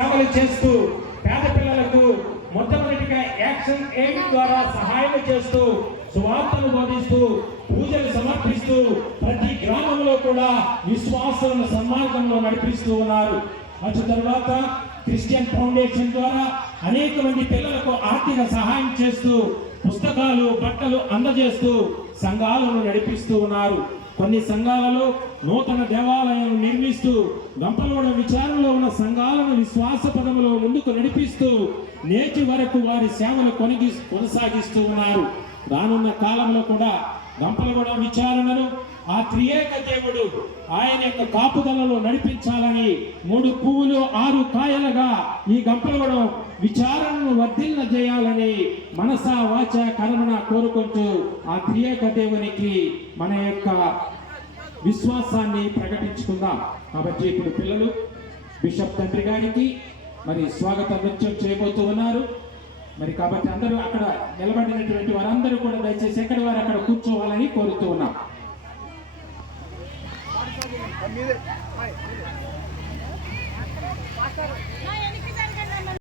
సేవలు చేస్తూ పేద పిల్లలకు మొట్టమొదటిగా యాక్షన్ ఎయిడ్ ద్వారా సహాయం చేస్తూ సువార్తను బోధిస్తూ పూజలు సమర్పిస్తూ ప్రతి గ్రామంలో కూడా విశ్వాసులను సన్మార్గంలో నడిపిస్తూ ఉన్నారు. అటు తర్వాత క్రిస్టియన్ ఫౌండేషన్ ద్వారా అనేక మంది పిల్లలకు ఆర్థిక సహాయం చేస్తూ పుస్తకాలు బట్టలు అందజేస్తూ సంఘాలను నడిపిస్తూ ఉన్నారు. కొన్ని సంఘాలలో నూతన దేవాలయాలను నిర్మిస్తూ గంపలగూడ విచారణలో ఉన్న సంఘాలను విశ్వాస పదములో ముందుకు నడిపిస్తూ నేటి వరకు వారి సేవలు కొనసాగిస్తూ ఉన్నారు. రానున్న కాలంలో కూడా గంపలగూడ విచారణను ఆ త్రియేక దేవుడు ఆయన యొక్క కాపుదలలో నడిపించాలని 3 పువ్వులు 6 కాయలుగా ఈ గంపలగూడ విచారణను వర్ధిల్ల చేయాలని మనసా వాచ కర్మన కోరుకుంటూ ఆ త్రియేక దేవునికి మన యొక్క విశ్వాసాన్ని ప్రకటించుకుందాం. కాబట్టి ఇప్పుడు పిల్లలు బిషప్ తండ్రి గారికి మరి స్వాగత నృత్యం చేయబోతూ ఉన్నారు. మరి కాబట్టి అందరూ అక్కడ నిలబడినటువంటి వారందరూ కూడా దయచేసి ఎక్కడి వారు అక్కడ కూర్చోవాలని కోరుతూ ఉన్నాం. Mire,